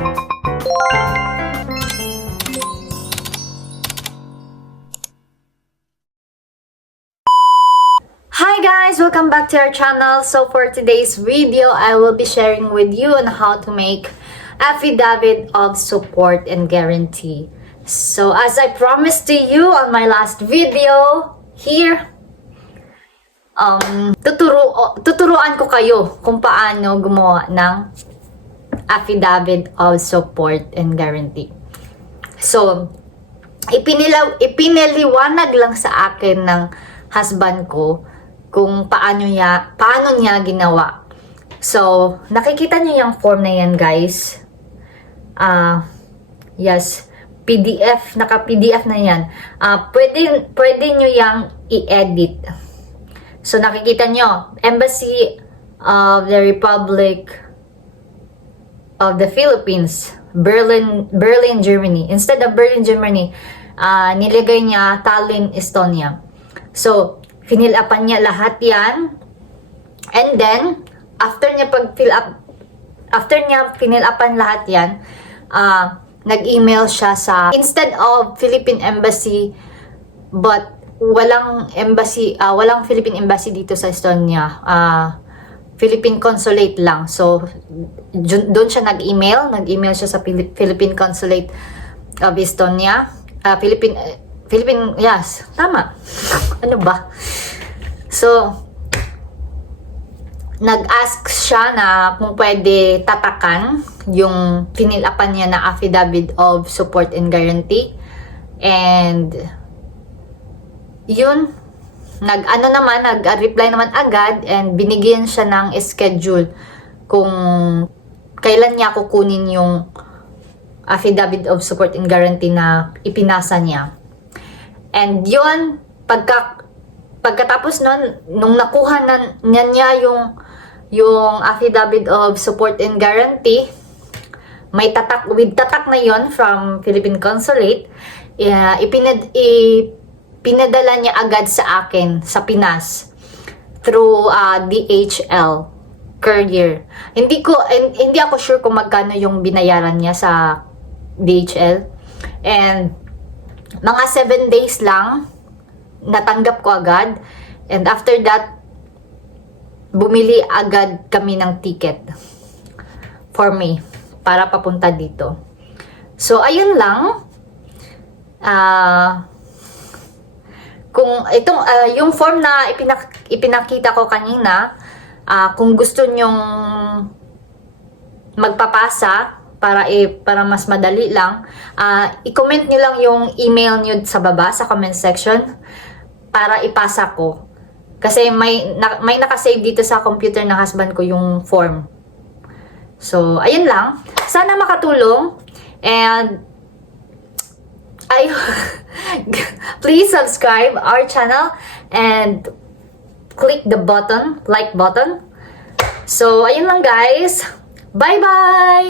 Hi guys! Welcome back to our channel. So for today's video, I will be sharing with you on how to make affidavit of support and guarantee. So as I promised to you on my last video, here, tuturuan ko kayo kung paano gumawa ng affidavit of support and guarantee. So, ipiniliwanag lang sa akin ng husband ko kung paano niya ginawa. So, nakikita niyo yung form na yan, guys. Yes, PDF, naka-PDF na yan. Pwede niyo yang i-edit. So, nakikita niyo, Embassy of the Republic of the Philippines, Berlin, Germany. Instead of Berlin, Germany, nilagay niya Tallinn, Estonia. So, finilapan niya lahat yan. And then, after niya finilapan lahat yan, nag-email siya sa, instead of Philippine Embassy, but walang Philippine Embassy dito sa Estonia. Philippine Consulate lang. So, doon siya nag-email siya sa Philippine Consulate of Estonia. Philippine, yes, tama. Ano ba? So, nag-ask siya na kung pwede tatakan yung finilapan niya na affidavit of support and guarantee. And, yun, nag-reply naman agad and binigyan siya ng schedule kung kailan niya kukunin yung affidavit of support and guarantee na ipinasa niya. And yun, pagkatapos nun, nung nakuha niya yung affidavit of support and guarantee, may tatak na yon from Philippine Consulate, pinadala niya agad sa akin sa Pinas through DHL courier. Hindi ako sure kung magkano yung binayaran niya sa DHL. And mga 7 days lang, natanggap ko agad. And after that, bumili agad kami ng ticket for me para papunta dito. So, ayun lang. Kung itong yung form na ipinakita ko kanina, kung gusto nyong magpapasa para mas madali lang, i-comment nyo lang yung email nyo sa baba sa comment section para ipasa ko. Kasi may nakasave dito sa computer ng husband ko yung form. So, ayun lang. Sana makatulong. And please subscribe our channel and click the like button. So, ayun lang guys. Bye-bye!